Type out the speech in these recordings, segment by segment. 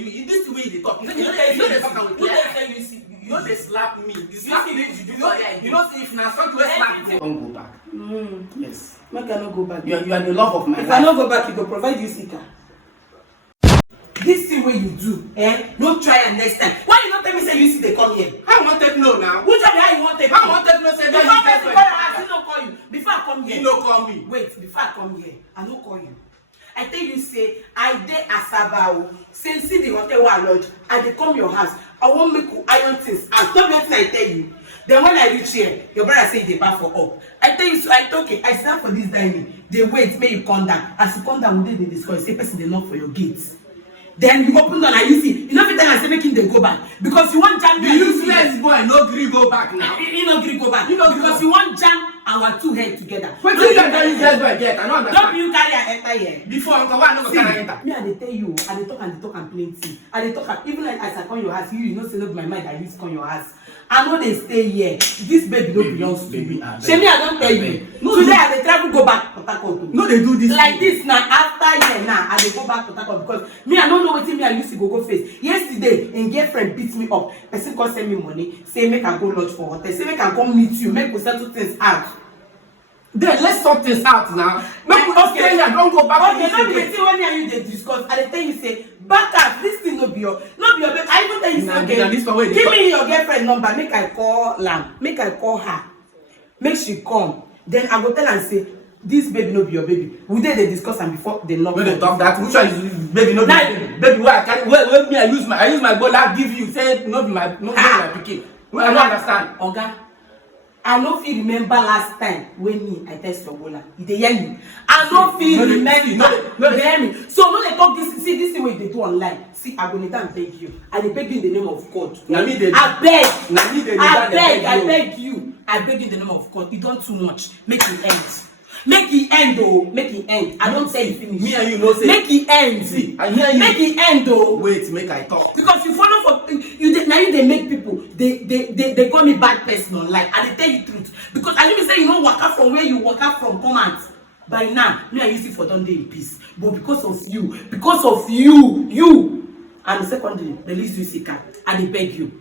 you. In this way they talk. You know they slap me. You know if na something wey slap me. Don't go back. Yes. Make I no go back. You are the love of my life. If I no go back, you go provide you seeker. This thing wey you do, no try am next time. Why you not tell me say you see they come here? How you want to know now? Which one how you want to know? How you want to know say that you get Before I no call you. Before I come here. He no call me. Wait, before I come here, I no call you. I tell you say I dey Asaba o. Since see the hotel where I lodge, I dey come your house. I wan make you iron things. And stop wetin I tell you. Then when I reach here, your brother say he dey back for up. I tell you so I talk it. I stand for this dining. They wait, make you come down. As you come down, we dey discuss. Say person dey knock for your gate. Then you open door and you see. You know fit tell am say making them go back because you want jam. The useless boy no gree go back now. He no gree go back. Because you want jam our two head together. Wait till you get useless boy get. I no understand. Don't you carry an enter here? Before uncle, why no go carry enter? Me I dey tell you, I dey talk and plenty. I dey talk even like as I come your house, you know say no be my mind I use come your house. I know they stay here. This baby no belongs to me. Shey me I don tell you. Today I dey travel go back to Port Harcourt. No, they do this like this now. After here now, I dey go back to Port Harcourt because me I don't know wetin me I used to go face. Yesterday, a girlfriend beat me up. Person come send me money, say make I go lodge for hotel, say make I come meet you, make we settle things out. Then let's sort this out now. Make we stay here, don't go back. Okay, no be the thing when me and you dey discuss. I dey tell you say back up. This thing no be your baby. I even tell you say okay. Give me your girlfriend number. Make I call am. Make I call her. Make she come. Then I go tell am say this baby no be your baby. We dey discuss am before they knock. When they talk that, which one is baby no be baby? Baby where I carry where me I use my bola give you say no be my pikin. I don't understand. Oga, I no fit remember last time when me I test your bola. You dey hear me? I no fit remember. No hear me. So no dey talk this. See this thing wey they do online. See, I go need and beg you. I dey beg you in the name of God. Na me dey. I beg. Na me dey. I beg you. I beg you in the name of God. You don too much. Make it end. Make it end oh. Make it end. I don't say you finish. Me and you know say. Make it end. See, I hear you. Make it end oh. Wait, make I talk. Because you follow for you now you they make people they call me bad person online. I dey tell you truth. Because I even say you know waka from where you waka from come out. By now, me and you see for don dey in peace. But because of you, and secondly, release you seeker. I dey beg you.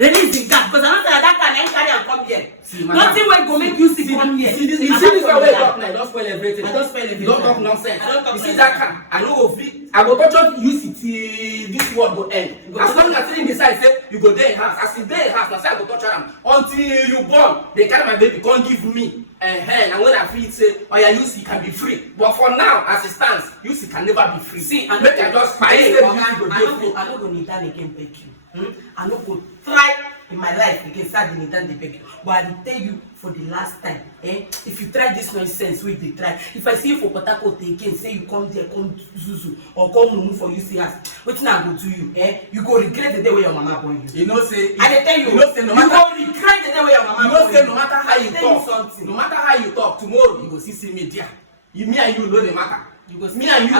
Release the cat because I don't say that can carry and come here. Nothing will go make you see come here. You see this way talk now, don't spoil everything. I don't spoil everything. Don't talk nonsense. You see that can, I know go fit. I go touch use it till this world go end. As long as you decide say you go there in house, as you there in house, na say I go touch am until you born. They carry my baby, come give me. And when I feel say, oh yeah, you can be free. But for now, as it stands, you can never be free. See, and make I just fight. I no go need that again, beg you. I no go try in my life again start the need that they beg you. But I will tell you for the last time, if you try this nonsense, wey dey try. If I see you for Port Harcourt again, say you come there, come Zuzu or come Mumu for you see us, wetin I go do you? You go regret the day where your mama born you. You know say. I dey tell you. You know say no matter. You go regret the day where your mama born you. You know say no matter how you talk, no matter how you talk, tomorrow you go see me there. Me and you know the matter. Me and you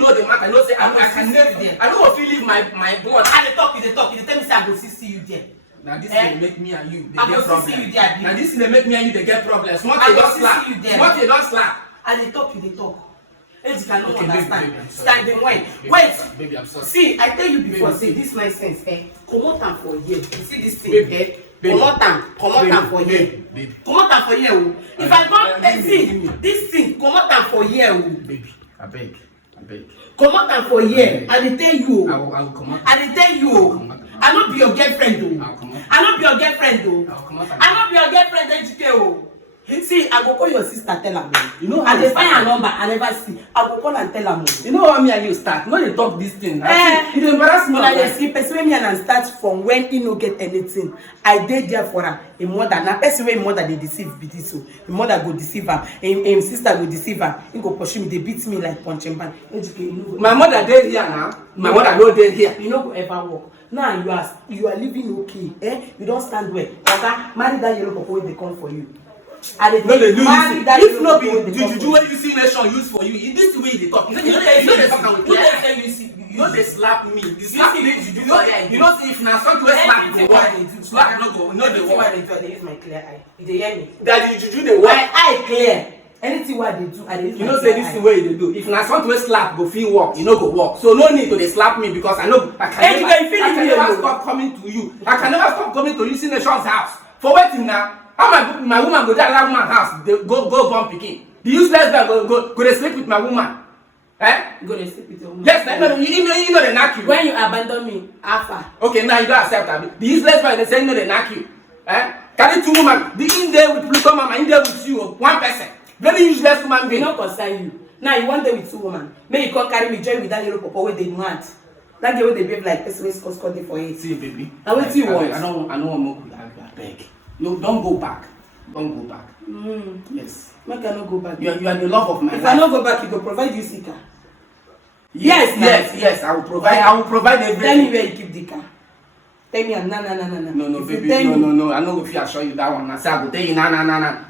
know the matter. You know say I can never. I no go fit leave my blood. I dey talk, you dey talk. You dey tell me say I go see you there. Now this thing make me and you they I get problems. Now this thing make me and you they get problems. What you don't slap. What you don't slap. I dey talk, you dey talk. Age cannot understand. Baby, standing when. Wait. Baby, I'm sorry. See, I tell you before, say this nonsense, comot am for here. You see this thing, baby. Comot am for here. Comot am for here, oh. If I come, see, this thing, comot am for here, oh. Baby, I beg. Comot am for here. I dey tell you, oh. I will come out. I dey tell you, oh. I no be your girlfriend, oh. I no be your girlfriend, oh. I no be your girlfriend, HK, oh. See, I go call your sister, tell her. You know, I dey find her number, I never see. I go call and tell her. You know how me and you start. When you talk this thing, you dey embarrass me. When I see person wey me and start from when he no get anything, I dey there for her. A mother, na person wey mother dey deceive be this so. The mother go deceive her, him sister go deceive her. He go pursue me, they beat me like punching bag. My mother dey here now. My mother no dey here. You no go ever walk. Now you are living okay. You don't stand well. Oga, marry that yellow papa wey dey come for you. No, they do if no be juju wey you see nation use for you, in this way they talk. You know they slap me. You know if na something wey slap go work, slap no go. No dey work. They use my clear eye. You dey hear me? That the juju dey work. My eye clear. anything what they do, I dey. You know say this thing wey you dey do. If na something wey slap go fit work, you no go work. So no need to dey slap me because I can never stop coming to you. I can never stop coming to you see Nation's house. For wetin now? How my woman go there that woman house go born pikin? The useless guy go dey sleep with my woman. Eh? Go dey sleep with your woman. Yes, you know they knock you. When you abandon me, after. Okay, now you don't accept that. The useless guy they say no they knock you. Eh? Carry two women. The in there with Pluto mama, in there with you, one person. Very useless woman being. They no concern you. Now you want them with two women. May you come carry me join with that little papa where they mad. That girl they behave like person wey score dey for it. See, baby. Now what do you want? I don't want more. I beg. No, don't go back. Don't go back. Yes. Make I no go back. You are the love of my life. If I no go back, you go provide you sticker. Yes. I will provide everything. Tell me where you keep the car. Tell me, no. No, baby. No. I know if you assure you that one. I say I will tell you, nah.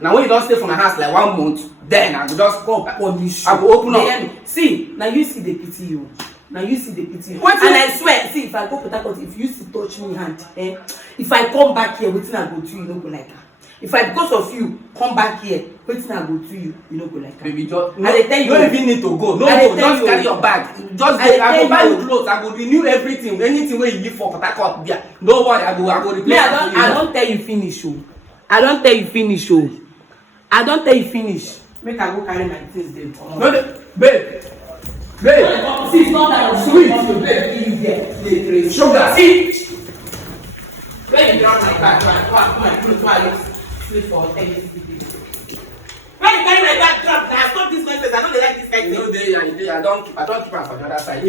Now when you don't stay from my house like 1 month, then I will just go. I will open up. See, now you see the pity you. Now you see the pity. And I swear, see, if I go Port Harcourt, if you see touch me hand, if I come back here, wetin I go do, you no go like her. If I because of you come back here, wetin I go do you, you no go like her. Baby, just I tell you, don't even need to go. No, just carry your bag. Just go. I go buy you clothes. I go renew everything. Anything where you give for Port Harcourt, yeah. Don't worry, I go replace. Me, I don't tell you finish, oh. I don't tell you finish. Make I go carry my things there. No, babe. See, it's not that sweet. Babe, Sugar. See. When you drop my bag, my clothes, why sleep for 10 years. When you carry my bag, drop. I stop this nonsense. I don't like this kind of thing. I don't keep her for the other side.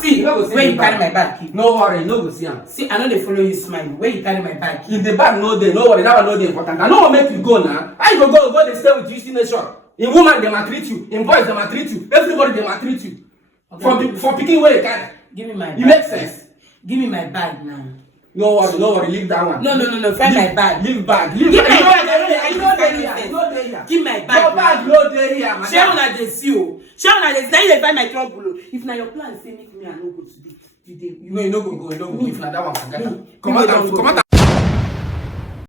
See, when you carry my bag. No worry, no go see am. See, I know they follow you smile. When you carry my bag. If the bag no dey, no worry, that one no dey important. I no wan make you go now. How you go dey stay with you Nation? In woman, they maltreat you. In boys, they maltreat you. Everybody, they maltreat you. Okay. For picking where you can. Give me my bag. It makes sense. Give me my bag now. No worry, leave that one. No. Find my bag. Leave bag. Give my bag. No dey here. Give my bag. Your bag no dey here, madam. Shey una dey see o. Shey una dey see. Now you dey find my trouble. If na your plan say make me I no go today, you No, you no go. If na that one, forget am. Come out.